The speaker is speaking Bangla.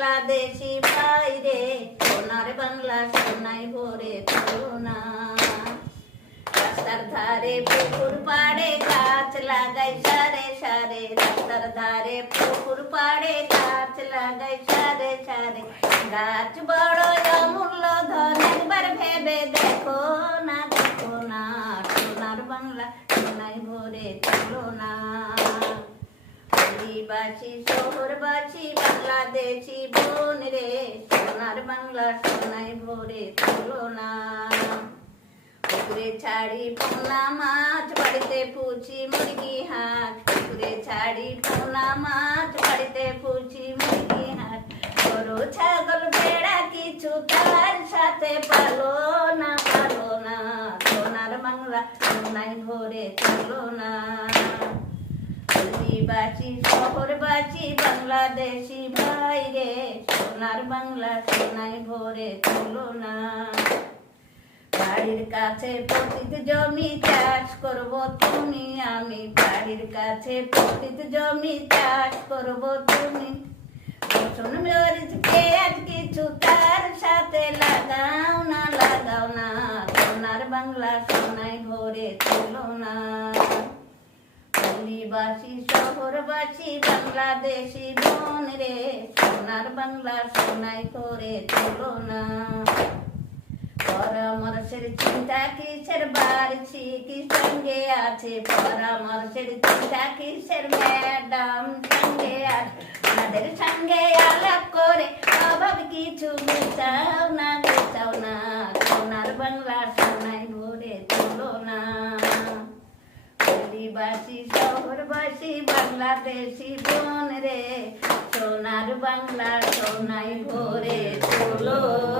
বাংলাদেশি ভাই রে, সোনার বাংলা সোনাই ভরে তুলনা। রাস্তার ধারে পুকুর পাড়ে গাছ লাগাই সারে সারে, রাস্তার ধারে পুকুর পাড়ে গাছ লাগাই সারে সারে। গাছ বড় অমূল্য ধন, একবার ভেবে দেখো না দেখো না, সোনার বাংলা সোনাই ভরে তুলনা। বাসী শহরবাসী বাংলাদেশি বোন রে, সোনার বাংলা সোনাই ভরে তুলনা। পুকুরে ছাড়ি পোনা মাছ, বাড়িতে পুষি মুরগি হাঁস, পুকুরে ছাড়ি পোনা মাছ, বাড়িতে পুষি মুরগি হাঁস। গরু ছাগল ভেড়া কিছু তার সাথে পালো না সোনার বাংলা সোনাই ভরে তুলনা। বাসী শহরবাসী বাংলাদেশি ভাই রে, সোনার বাংলা সোনাই ভরে তুলনা। বাড়ির কাছে পতিত জমি চাষ করব তুমি আমি, বাড়ির কাছে পতিত জমি চাষ করব তুমি। রসুন মরিচ পেঁয়াজ কিছু তার সাথে লাগাও না সোনার বাংলা সোনাই ভরে তুলনা। বাসী শহরবাসী বাংলাদেশি বোন রে, সোনার বাংলা সোনাই ভরে তুলনা। পরামর্শের চিন্তা কিসের, বাড়ছি কি সঙ্গে আছে, পরামর্শের চিন্তা কিসের, ম্যাডাম সঙ্গে আছে। আমাদের সঙ্গে আলাপ করে অভাব কিছু গুছাও না সোনার বাংলা সোনাই ভরে তুলনা। বাসী শহরবাসী বাংলাদেশি বোন রে, সোনার বাংলা সোনাই ভরে তুলনা।